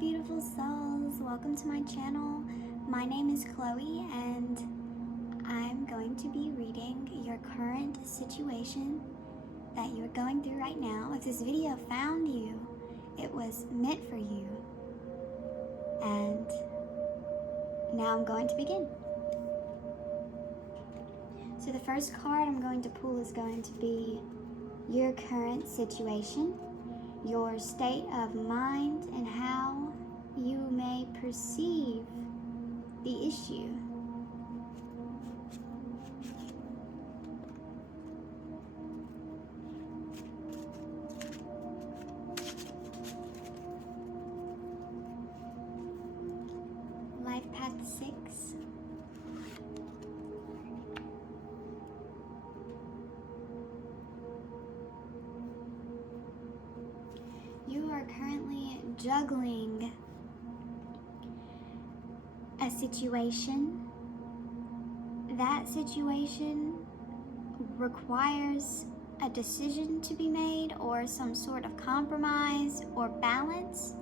beautiful souls? Welcome to my channel. My name is Chloe and I'm going to be reading your current situation that you're going through right now. If this video found you, it was meant for you. And now I'm going to begin. So the first card I'm going to pull is going to be your current situation, your state of mind, and how you may perceive the issue. Life Path 6. You are currently juggling a situation. That situation requires a decision to be made or some sort of compromise or balance.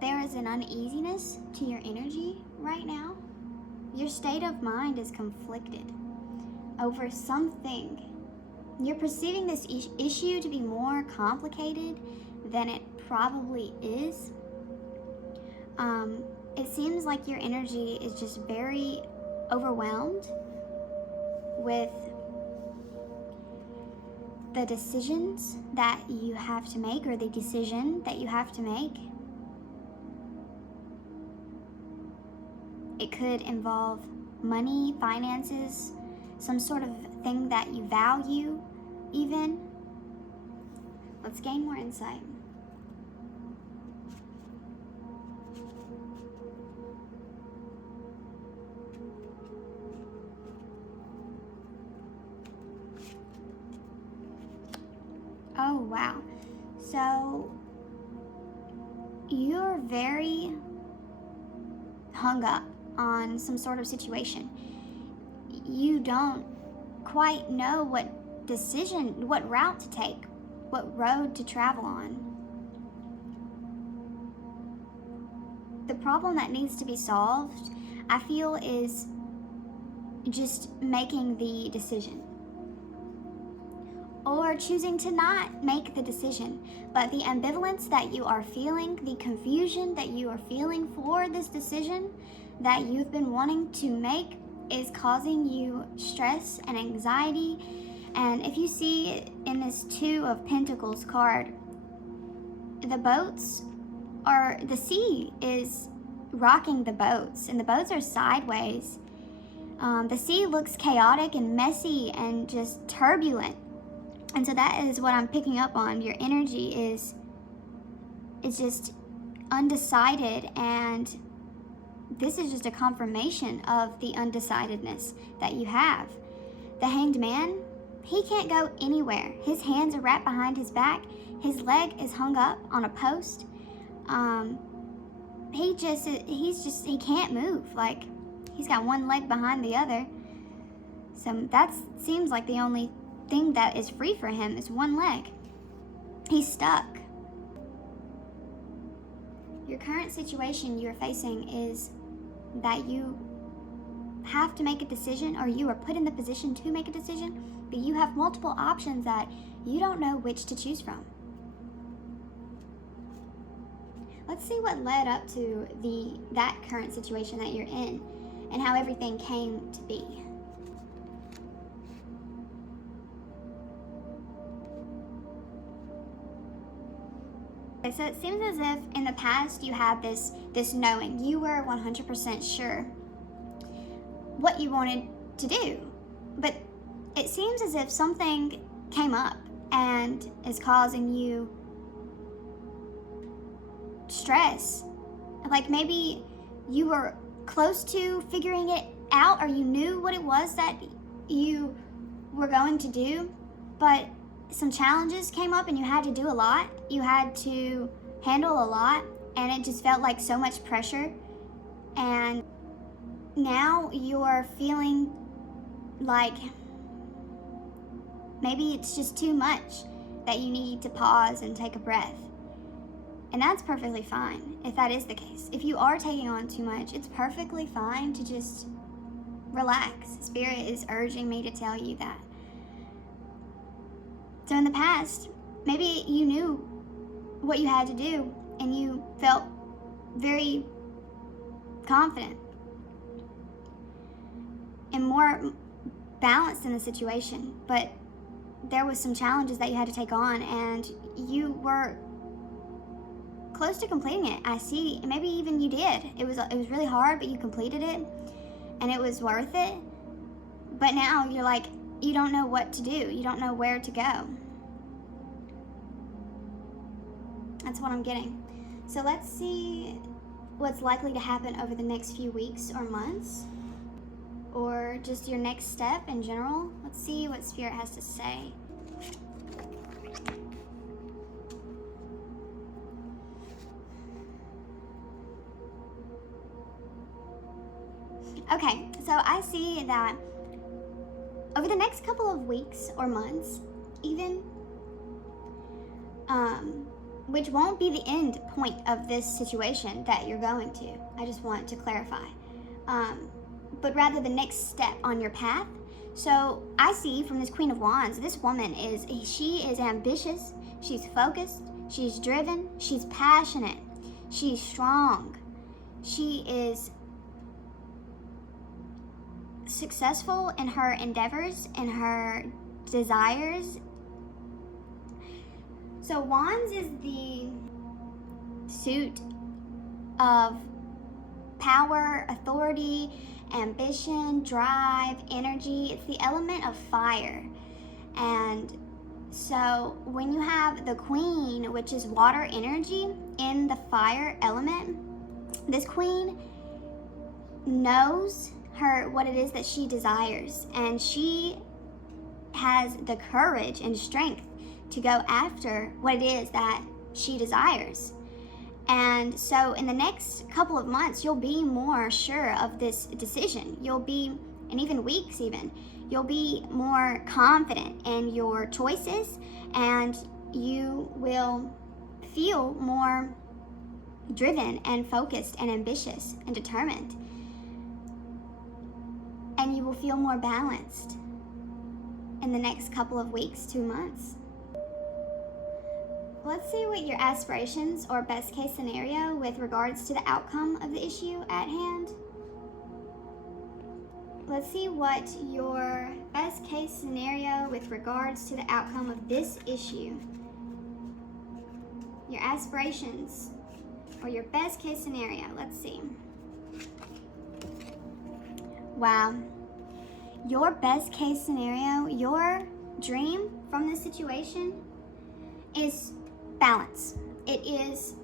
There is an uneasiness to your energy right now. Your state of mind is conflicted over something. You're perceiving this issue to be more complicated than it probably is. It seems like your energy is just very overwhelmed with the decisions that you have to make, or the decision that you have to make. It could involve money, finances, some sort of thing that you value even. Let's gain more insight. Oh, wow. So you're very hung up on some sort of situation. You don't quite know what route to take, what road to travel on. The problem that needs to be solved, I feel, is just making the decision, or choosing to not make the decision. But the ambivalence that you are feeling, the confusion that you are feeling for this decision that you've been wanting to make, is causing you stress and anxiety. And if you see in this Two of Pentacles card, the sea is rocking the boats, and the boats are sideways. The sea looks chaotic and messy and just turbulent. And so that is what I'm picking up on. Your energy is just undecided, and this is just a confirmation of the undecidedness that you have. The Hanged Man, he can't go anywhere. His hands are wrapped behind his back. His leg is hung up on a post. He can't move. Like, he's got one leg behind the other. So that seems like the only thing that is free for him is one leg. He's stuck. Your current situation you're facing is that you have to make a decision, or you are put in the position to make a decision, but you have multiple options that you don't know which to choose from. Let's see what led up to that current situation that you're in and how everything came to be. So it seems as if in the past you had this knowing. You were 100% sure what you wanted to do, but it seems as if something came up and is causing you stress. Like, maybe you were close to figuring it out, or you knew what it was that you were going to do, but some challenges came up and you had to do a lot. You had to handle a lot, and it just felt like so much pressure. And now you're feeling like maybe it's just too much, that you need to pause and take a breath. And that's perfectly fine if that is the case. If you are taking on too much, it's perfectly fine to just relax. Spirit is urging me to tell you that. So in the past, maybe you knew what you had to do and you felt very confident and more balanced in the situation, but there was some challenges that you had to take on and you were close to completing it. I see, maybe even you did. It was really hard, but you completed it and it was worth it. But now you're like, you don't know what to do. You don't know where to go. That's what I'm getting. So let's see what's likely to happen over the next few weeks or months, or just your next step in general. Let's see what Spirit has to say. Okay, so I see that over the next couple of weeks or months, even, which won't be the end point of this situation that you're going to, I just want to clarify, but rather the next step on your path. So I see from this Queen of Wands, this woman she is ambitious, she's focused, she's driven, she's passionate, she's strong, she is successful in her endeavors and her desires. So Wands is the suit of power, authority, ambition, drive, energy. It's the element of fire. And so when you have the Queen, which is water energy, in the fire element, this Queen knows what it is that she desires, and she has the courage and strength to go after what it is that she desires. And so in the next couple of months, you'll be more sure of this decision. You'll be, and even weeks even, you'll be more confident in your choices, and you will feel more driven and focused and ambitious and determined. And you will feel more balanced in the next couple of weeks to months. Let's see what your aspirations or best case scenario with regards to the outcome of the issue at hand. Let's see what your best case scenario with regards to the outcome of this issue. Your aspirations or your best case scenario. Let's see. Wow. Your best case scenario, your dream from this situation is balance. It is,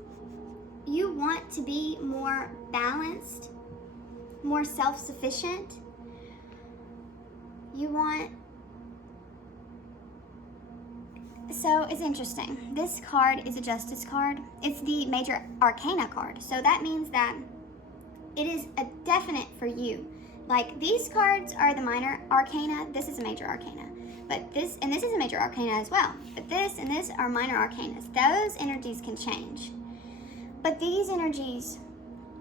you want to be more balanced, more self-sufficient. You want, so it's interesting. This card is a Justice card. It's the Major Arcana card. So that means that it is a definite for you. Like, these cards are the Minor Arcana. This is a Major Arcana. But this, and this is a Major Arcana as well. But this and this are Minor Arcanas. Those energies can change. But these energies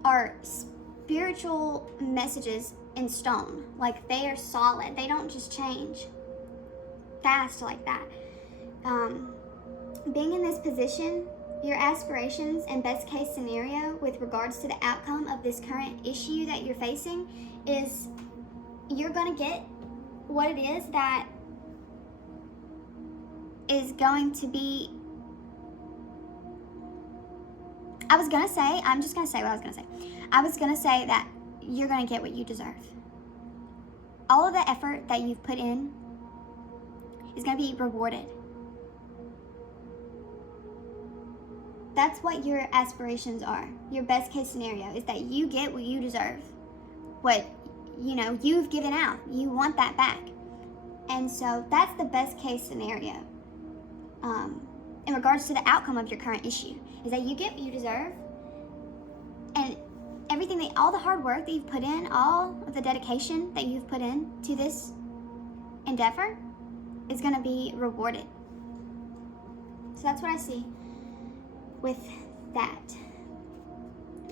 are spiritual messages in stone. Like, they are solid. They don't just change fast like that. Being in this position, your aspirations and best case scenario with regards to the outcome of this current issue that you're facing is you're going to get what it is that is going to be, I'm just going to say what I was going to say. I was going to say that you're going to get what you deserve. All of the effort that you've put in is going to be rewarded. That's what your aspirations are. Your best case scenario is that you get what you deserve. What, you've given out. You want that back. And so that's the best case scenario in regards to the outcome of your current issue, is that you get what you deserve, and everything, all the hard work that you've put in, all of the dedication that you've put in to this endeavor is going to be rewarded. So that's what I see with that.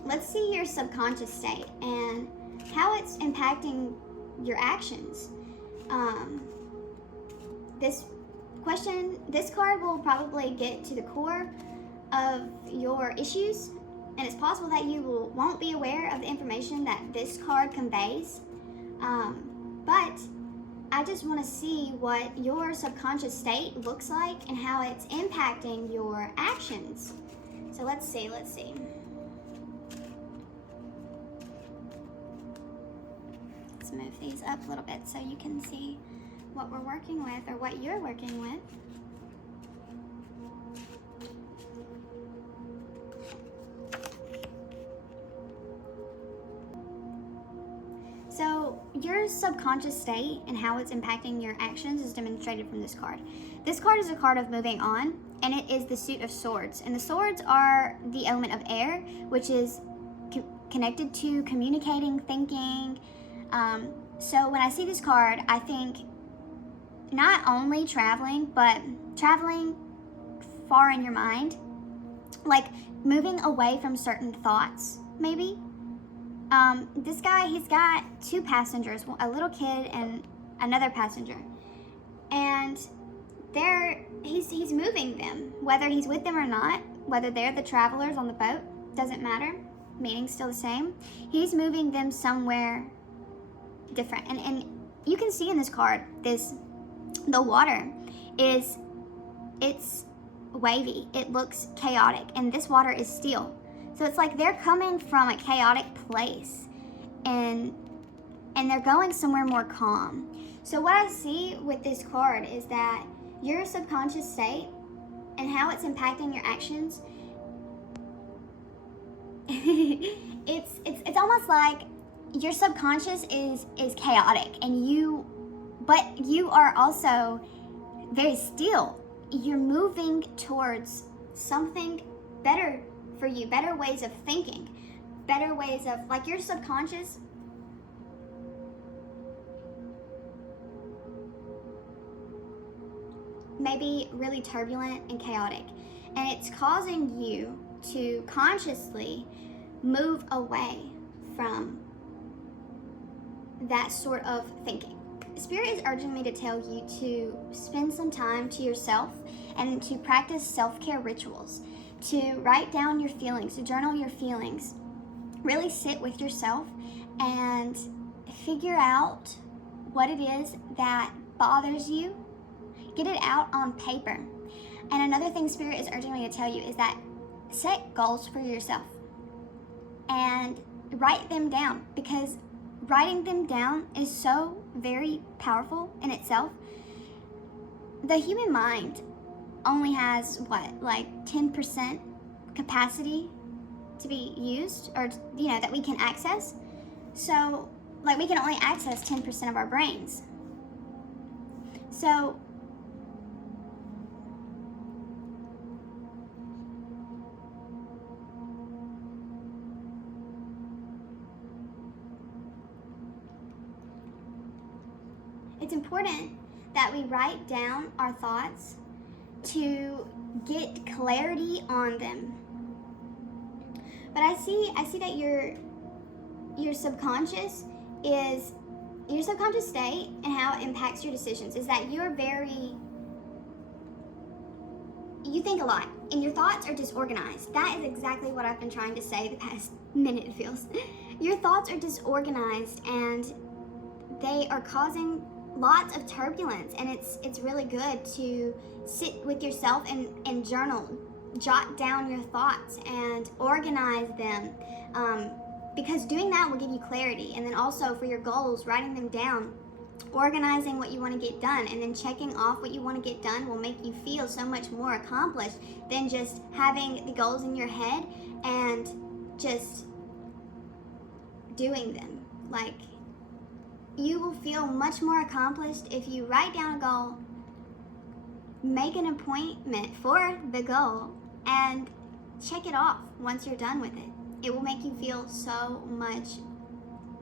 Let's see your subconscious state and how it's impacting your actions. This card will probably get to the core of your issues, and it's possible that you won't be aware of the information that this card conveys. But I just want to see what your subconscious state looks like and how it's impacting your actions. So let's see. Let's move these up a little bit so you can see what we're working with, or what you're working with. So your subconscious state and how it's impacting your actions is demonstrated from this card. This card is a card of moving on, and it is the Suit of Swords. And the swords are the element of air, which is connected to communicating, thinking. So when I see this card, I think not only traveling, but traveling far in your mind, like moving away from certain thoughts, maybe. This guy, he's got two passengers, a little kid and another passenger, and he's moving them, whether he's with them or not, whether they're the travelers on the boat, doesn't matter, meaning's still the same. He's moving them somewhere different, and you can see in this card, the water it's wavy, it looks chaotic, and this water is still. So it's like they're coming from a chaotic place, and they're going somewhere more calm. So what I see with this card is that your subconscious state and how it's impacting your actions, it's almost like your subconscious is chaotic, but you are also very still. You're moving towards something better for you, better ways of thinking, better ways of, like, your subconscious may be really turbulent and chaotic, and it's causing you to consciously move away from that sort of thinking. Spirit is urging me to tell you to spend some time to yourself and to practice self-care rituals, to write down your feelings, to journal your feelings. Really sit with yourself and figure out what it is that bothers you. Get it out on paper. And another thing Spirit is urging me to tell you is that set goals for yourself and write them down, because writing them down is so very powerful in itself. The human mind only has like 10% capacity to be used, or that we can access. So like we can only access 10% of our brains. So it's important that we write down our thoughts to get clarity on them. But I see that your subconscious is your subconscious state, and how it impacts your decisions is that you think a lot and your thoughts are disorganized. That is exactly what I've been trying to say the past minute, it feels. Your thoughts are disorganized and they are causing lots of turbulence, and it's really good to sit with yourself and journal, jot down your thoughts and organize them, because doing that will give you clarity. And then also for your goals, writing them down, organizing what you want to get done, and then checking off what you want to get done will make you feel so much more accomplished than just having the goals in your head and just doing them. Like, you will feel much more accomplished if you write down a goal, make an appointment for the goal, and check it off once you're done with it. It will make you feel so much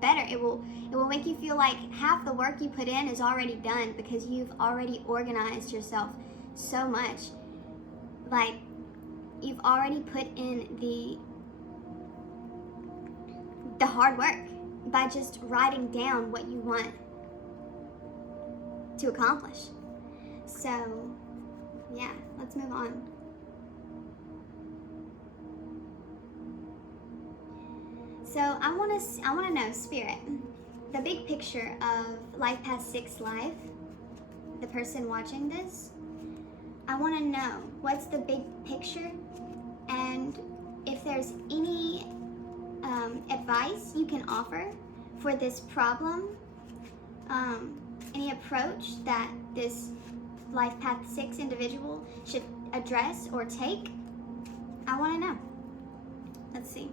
better. It will make you feel like half the work you put in is already done, because you've already organized yourself so much. Like, you've already put in the hard work by just writing down what you want to accomplish. So, yeah, let's move on. So I want to know, Spirit, the big picture of Life Past 6 life, the person watching this. I want to know what's the big picture, and if there's any advice you can offer for this problem, any approach that this Life Path 6 individual should address or take. I want to know. Let's see.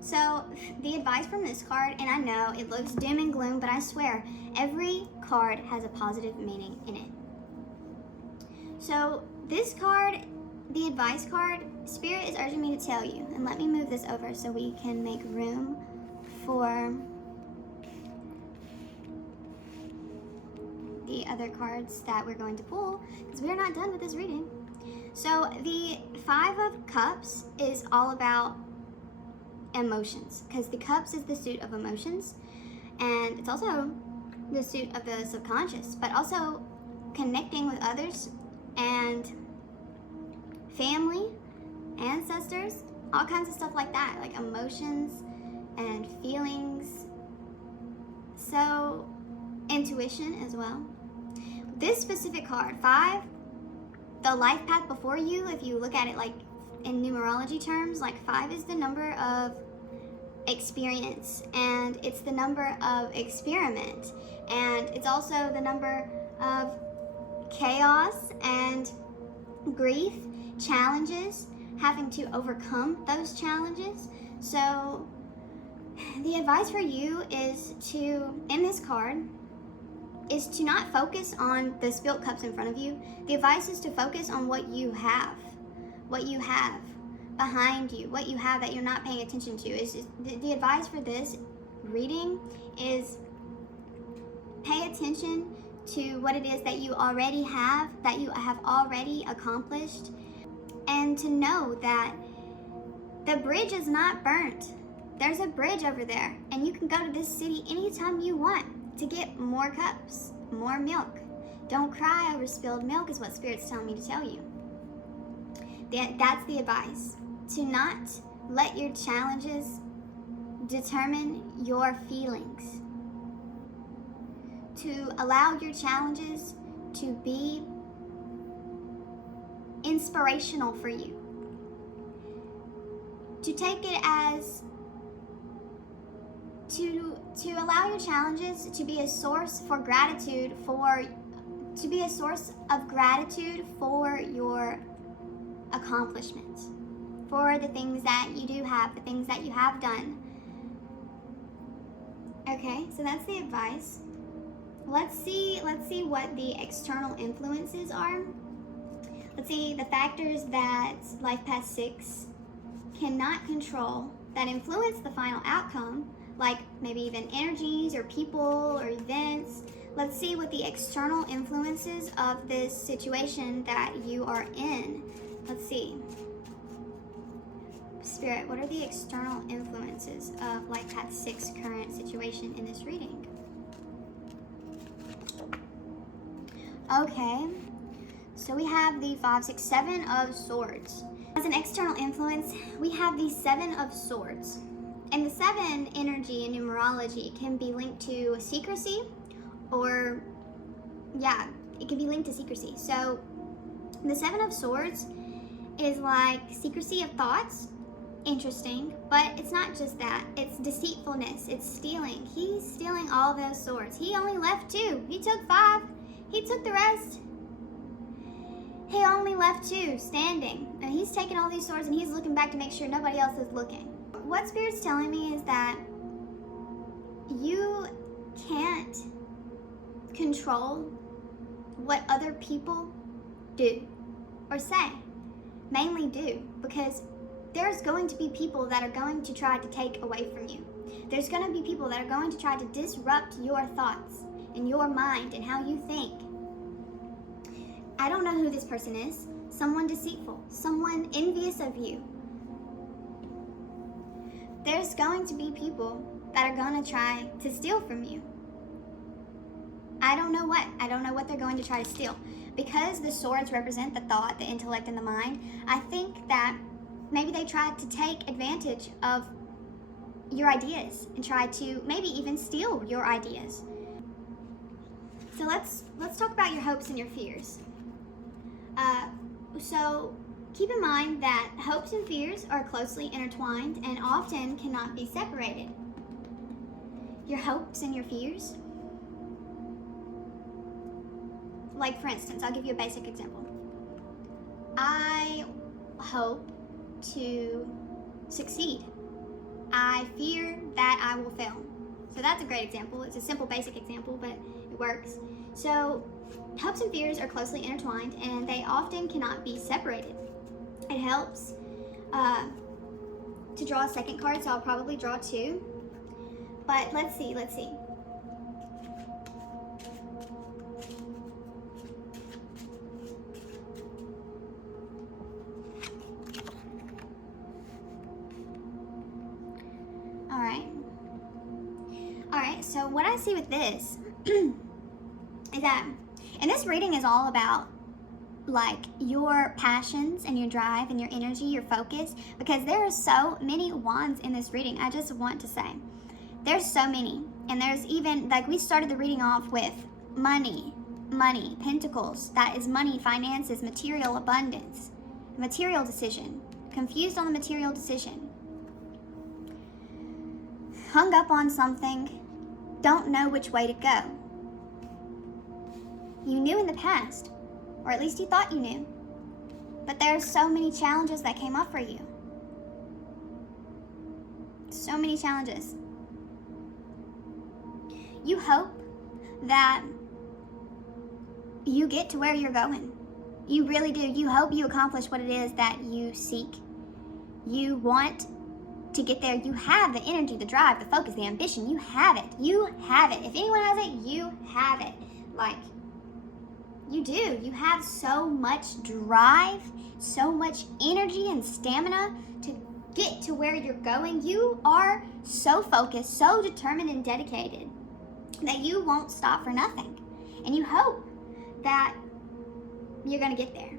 So the advice from this card, and I know it looks doom and gloom, but I swear every card has a positive meaning in it. So this card, the advice card, Spirit is urging me to tell you, and let me move this over so we can make room for the other cards that we're going to pull, because we're not done with this reading. So the Five of Cups is all about emotions, because the cups is the suit of emotions, and it's also the suit of the subconscious, but also connecting with others and family, ancestors, all kinds of stuff like that, like emotions and feelings. So intuition as well. This specific card, 5, the life path before you, if you look at it like in numerology terms, like 5 is the number of experience, and it's the number of experiment, and it's also the number of chaos and grief, challenges, having to overcome those challenges. So the advice for you is to, in this card, is to not focus on the spilt cups in front of you. The advice is to focus on what you have behind you, what you have that you're not paying attention to. Is the advice for this reading is pay attention to what it is that you already have, that you have already accomplished, and to know that the bridge is not burnt. There's a bridge over there, and you can go to this city anytime you want to get more cups, more milk. Don't cry over spilled milk is what Spirit's telling me to tell you. That's the advice. To not let your challenges determine your feelings. To allow your challenges to be inspirational for you. To take it as to allow your challenges to be a source for gratitude to be a source of gratitude for your accomplishments, for the things that you do have, the things that you have done. Okay, so that's the advice. Let's see what the external influences are. Let's see the factors that Life Path 6 cannot control that influence the final outcome, like maybe even energies or people or events. Let's see what the external influences of this situation that you are in. Let's see. Spirit, what are the external influences of Life Path 6 current situation in this reading? Okay, so we have the 5, 6, 7 of Swords. As an external influence, we have the 7 of Swords. And the 7 energy in numerology can be linked to secrecy, or, yeah, it can be linked to secrecy. So the 7 of Swords is like secrecy of thoughts. Interesting, but it's not just that. It's deceitfulness, it's stealing. He's stealing all those swords. He only left 2. He took 5. He took the rest. He only left 2 standing. And he's taking all these swords and he's looking back to make sure nobody else is looking. What Spirit's telling me is that you can't control what other people do or say, mainly do, because there's going to be people that are going to try to take away from you. There's going to be people that are going to try to disrupt your thoughts and your mind and how you think. I don't know who this person is. Someone deceitful, someone envious of you. There's going to be people that are going to try to steal from you. I don't know what. I don't know what they're going to try to steal. Because the swords represent the thought, the intellect, and the mind, I think that maybe they tried to take advantage of your ideas and try to maybe even steal your ideas. So let's talk about your hopes and your fears. So keep in mind that hopes and fears are closely intertwined and often cannot be separated. Your hopes and your fears. Like, for instance, I'll give you a basic example. I hope to succeed. I fear that I will fail. So that's a great example. It's a simple, basic example, but it works. So hopes and fears are closely intertwined, and they often cannot be separated. It helps to draw a second card, so I'll probably draw two. But let's see. All right, so what I see with this is that, and this reading is all about like your passions and your drive and your energy, your focus, because there are so many wands in this reading. I just want to say there's so many, and there's even, like, we started the reading off with money, pentacles. That is money, finances, material abundance, material decision, confused on the material decision, hung up on something, don't know which way to go. You knew in the past, or at least you thought you knew, but there are so many challenges that came up for you. So many challenges. You hope that you get to where you're going. You really do. You hope you accomplish what it is that you seek. You want to get there. You have the energy, the drive, the focus, the ambition. You have it. You have it. If anyone has it, you have it. Like, you do. You have so much drive, so much energy and stamina to get to where you're going. You are so focused, so determined and dedicated that you won't stop for nothing. And you hope that you're going to get there.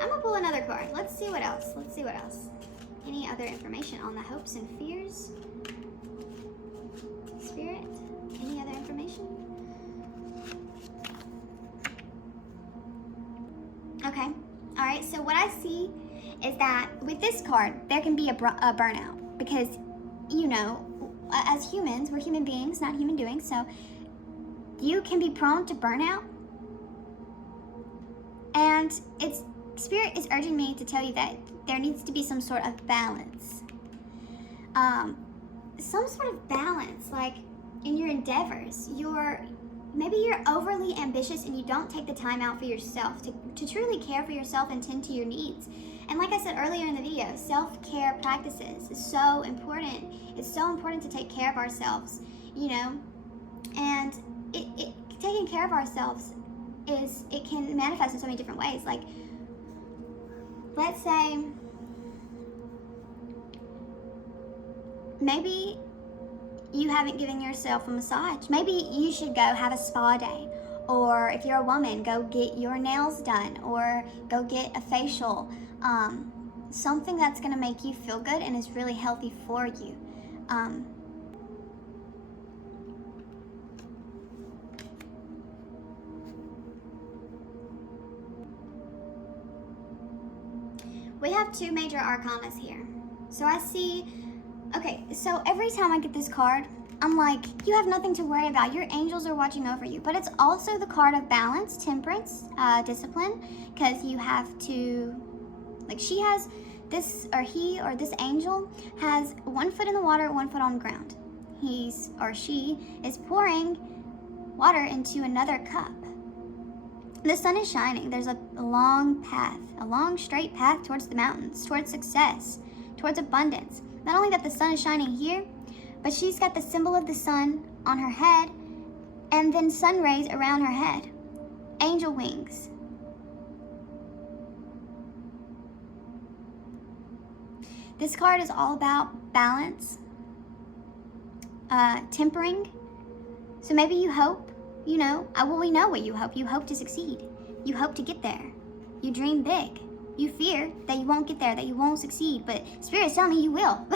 I'm going to pull another card. Let's see what else. Any other information on the hopes and fears? Spirit? Any other information? Okay. All right. So what I see is that with this card, there can be a burnout because, you know, as humans, we're human beings, not human doings. So you can be prone to burnout. And Spirit is urging me to tell you that there needs to be some sort of balance. Some sort of balance, like in your endeavors. Maybe you're overly ambitious and you don't take the time out for yourself to truly care for yourself and tend to your needs. And like I said earlier in the video, self-care practices is so important. It's so important to take care of ourselves, you know, and taking care of ourselves it can manifest in so many different ways. Like, let's say maybe you haven't given yourself a massage. Maybe you should go have a spa day. Or if you're a woman, go get your nails done or go get a facial. Something that's going to make you feel good and is really healthy for you. We have two major arcanas here. So I see, okay, so every time I get this card, I'm like, you have nothing to worry about. Your angels are watching over you. But it's also the card of balance, temperance, discipline, because you have to, like, she has this, or he or this angel has 1 foot in the water, 1 foot on the ground. He or she is pouring water into another cup. The sun is shining. There's a long path, a long straight path towards the mountains, towards success, towards abundance. Not only that the sun is shining here, but she's got the symbol of the sun on her head, and then sun rays around her head. Angel wings. This card is all about balance, tempering. So maybe you hope, we know what you hope. You hope to succeed. You hope to get there. You dream big. You fear that you won't get there, that you won't succeed, but Spirit's telling me you will.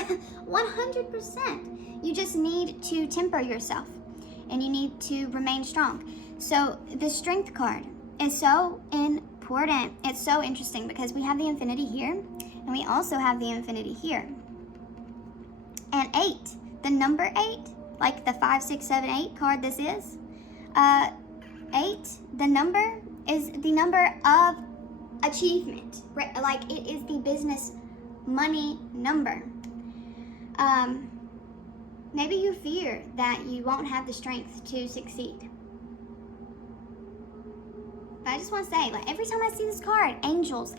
100%. You just need to temper yourself, and you need to remain strong. So the Strength card is so important. It's so interesting because we have the Infinity here, and we also have the Infinity here. And 8, the number 8, like the 5, 6, 7, 8 card this is, 8, the number is the number of achievement, right? Like it is the business money number. Maybe you fear that you won't have the strength to succeed. But I just want to say, like, every time I see this card, angels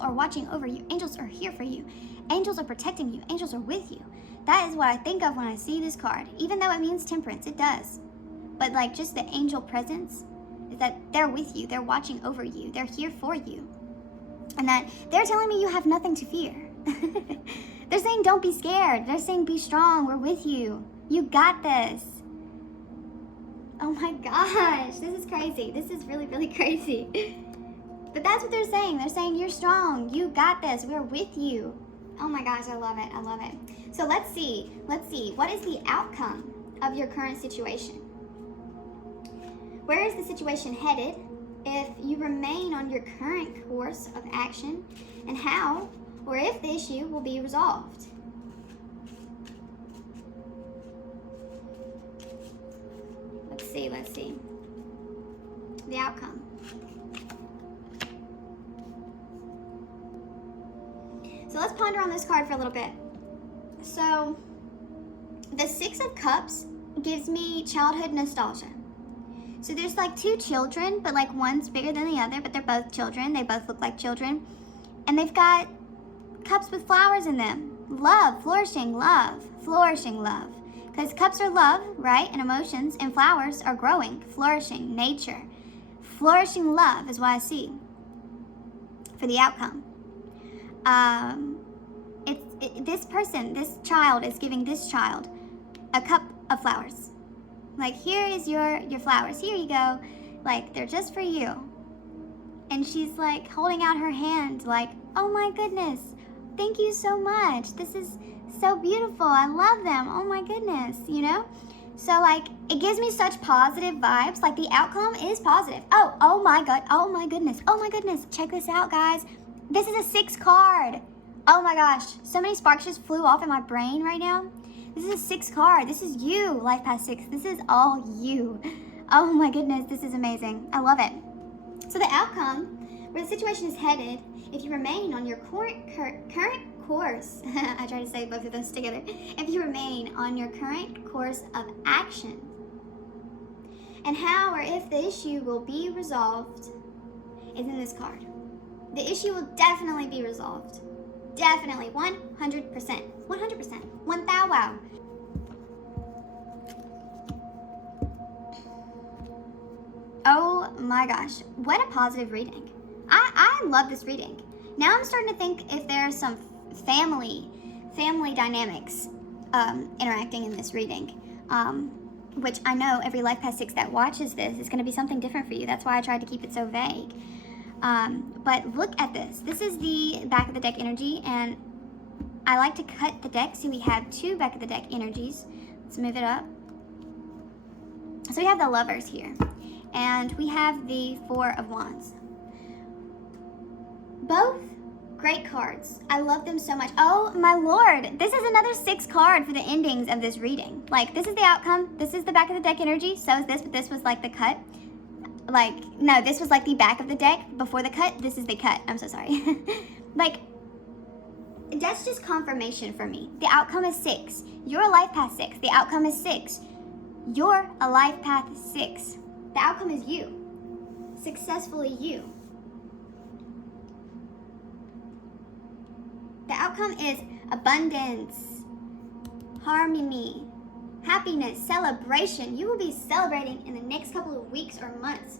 are watching over you. Angels are here for you. Angels are protecting you. Angels are with you. That is what I think of when I see this card. Even though it means temperance, it does. But like just the angel presence is that they're with you. They're watching over you. They're here for you. And that they're telling me you have nothing to fear. They're saying don't be scared. They're saying be strong. We're with you. You got this. Oh my gosh, this is crazy. This is really, really crazy. But that's what they're saying. They're saying you're strong. You got this. We're with you. Oh my gosh, I love it. I love it. So let's see. What is the outcome of your current situation? Where is the situation headed if you remain on your current course of action, and how or if the issue will be resolved? Let's see. The outcome. So let's ponder on this card for a little bit. So the 6 of Cups gives me childhood nostalgia. So there's like 2 children, but like one's bigger than the other, but they're both children. They both look like children. And they've got cups with flowers in them. Love, flourishing love. Because cups are love, right? And emotions, and flowers are growing, flourishing, nature. Flourishing love is what I see for the outcome. This child is giving this child a cup of flowers. Like, here is your flowers. Here you go. Like, they're just for you. And she's like holding out her hand like, oh my goodness, thank you so much. This is so beautiful. I love them. Oh my goodness, So like, it gives me such positive vibes. Like, the outcome is positive. Oh my God. Oh my goodness. Check this out, guys. This is a 6 card. Oh my gosh. So many sparks just flew off in my brain right now. This is a 6 card. This is you, Life Path 6. This is all you. Oh my goodness. This is amazing. I love it. So the outcome, where the situation is headed, if you remain on your current course, I try to say both of those together. If you remain on your current course of action, and how or if the issue will be resolved is in this card. The issue will definitely be resolved. Definitely, 100%. 100%. 1,000. Wow. Oh my gosh, what a positive reading. I love this reading. Now I'm starting to think if there's some family dynamics interacting in this reading, which I know every Life Path 6 that watches this is going to be something different for you. That's why I tried to keep it so vague. But look at this. This is the back of the deck energy, and I like to cut the deck. So we have 2 back of the deck energies. Let's move it up. So we have the Lovers here, and we have the 4 of Wands. Both great cards. I love them so much. Oh my Lord, this is another 6 card for the endings of this reading. Like, this is the outcome. This is the back of the deck energy. So is this, but this was like the cut. Like, no, this was like the back of the deck before the cut. This is the cut. I'm so sorry. Like, that's just confirmation for me. The outcome is 6. You're a Life Path 6. The outcome is 6. You're a life path 6. The outcome is you. Successfully you. The outcome is abundance, harmony, happiness, celebration. You will be celebrating in the next couple of weeks or months.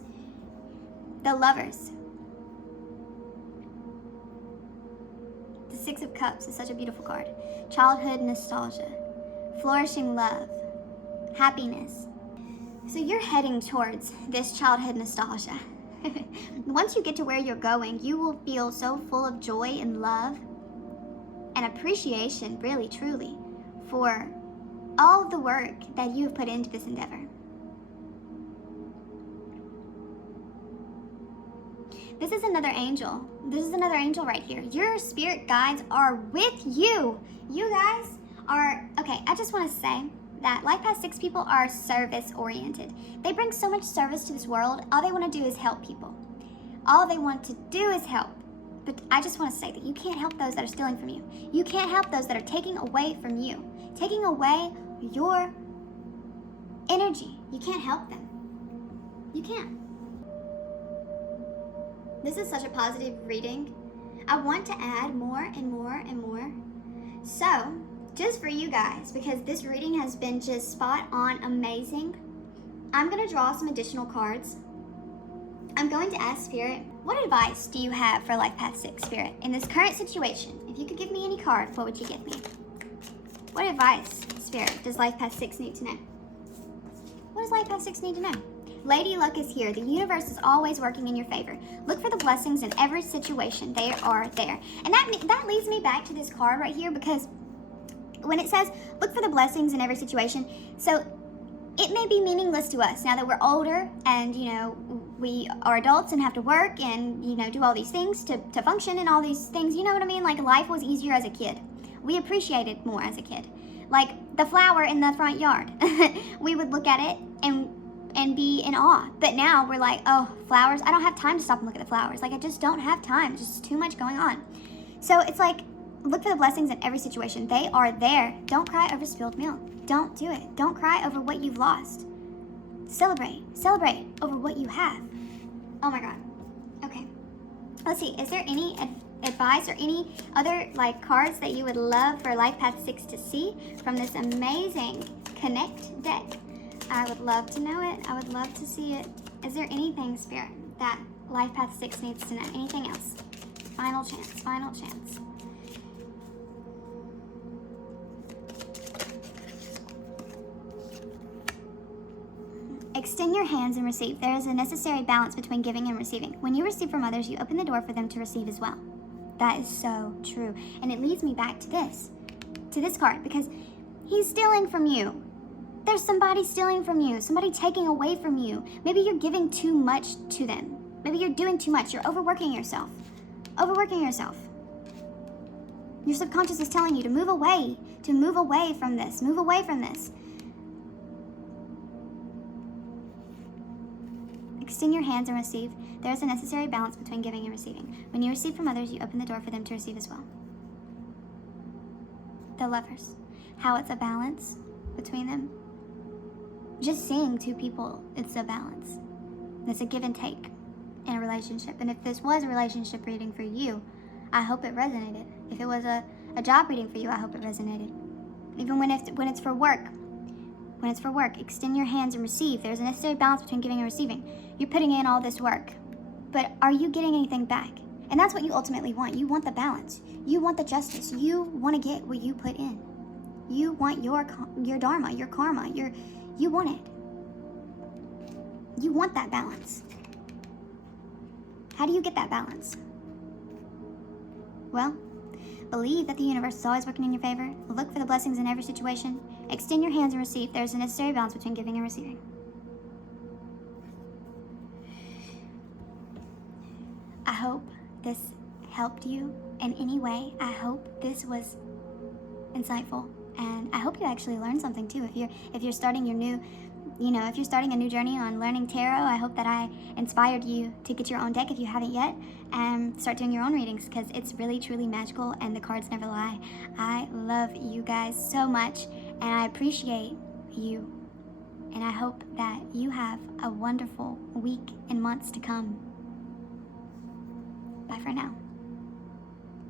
The Lovers. The 6 of Cups is such a beautiful card. Childhood nostalgia, flourishing love, happiness. So you're heading towards this childhood nostalgia. Once you get to where you're going, you will feel so full of joy and love and appreciation, really, truly, for all of the work that you have put into this endeavor. This is another angel. This is another angel right here. Your spirit guides are with you. You guys are, okay, I just want to say that Life Path 6 people are service oriented. They bring so much service to this world. All they want to do is help people. All they want to do is help. But I just want to say that you can't help those that are stealing from you. You can't help those that are taking away from you. Taking away your energy. You can't help them. You can't. This is such a positive reading. I want to add more and more and more. So, just for you guys, because this reading has been just spot on amazing, I'm going to draw some additional cards. I'm going to ask Spirit, what advice do you have for Life Path 6, Spirit, in this current situation? If you could give me any card, what would you give me? What advice, Spirit, does Life Path 6 need to know? What does Life Path 6 need to know? Lady Luck is here. The universe is always working in your favor. Look for the blessings in every situation. They are there. And that leads me back to this card right here, because when it says, look for the blessings in every situation, so it may be meaningless to us now that we're older and, we are adults and have to work and, do all these things to function and all these things. You know what I mean? Like, life was easier as a kid. We appreciated more as a kid. Like the flower in the front yard. We would look at it and be in awe. But now we're like, oh, flowers, I don't have time to stop and look at the flowers. Like, I just don't have time. There's just too much going on. So it's like, look for the blessings in every situation. They are there. Don't cry over spilled milk. Don't do it. Don't cry over what you've lost. Celebrate. Celebrate over what you have. Oh my God. Okay. Let's see. Is there any advice or any other cards that you would love for Life Path 6 to see from this amazing Connect deck? I would love to know it. I would love to see it. Is there anything, Spirit, that Life Path 6 needs to know? Anything else? Final chance. Final chance. Extend your hands and receive. There is a necessary balance between giving and receiving. When you receive from others, you open the door for them to receive as well. That is so true. And it leads me back to this card, because he's stealing from you. There's somebody stealing from you, somebody taking away from you. Maybe you're giving too much to them. Maybe you're doing too much. You're overworking yourself. Overworking yourself. Your subconscious is telling you to move away from this. Move away from this. Extend your hands and receive. There is a necessary balance between giving and receiving. When you receive from others, you open the door for them to receive as well. The Lovers. How it's a balance between them. Just seeing two people, it's a balance. It's a give and take in a relationship. And if this was a relationship reading for you, I hope it resonated. If it was a job reading for you, I hope it resonated. Even when it's for work. When it's for work, extend your hands and receive. There's a necessary balance between giving and receiving. You're putting in all this work, but are you getting anything back? And that's what you ultimately want. You want the balance. You want the justice. You want to get what you put in. You want your dharma, your karma. You want it. You want that balance. How do you get that balance? Well, believe that the universe is always working in your favor. Look for the blessings in every situation. Extend your hands and receive. There's a necessary balance between giving and receiving. I hope this helped you in any way. I hope this was insightful, and I hope you actually learned something too. If you're starting your new, if you're starting a new journey on learning tarot, I hope that I inspired you to get your own deck if you haven't yet, and start doing your own readings, because it's really truly magical and the cards never lie. I love you guys so much, and I appreciate you. And I hope that you have a wonderful week and months to come. Bye for now.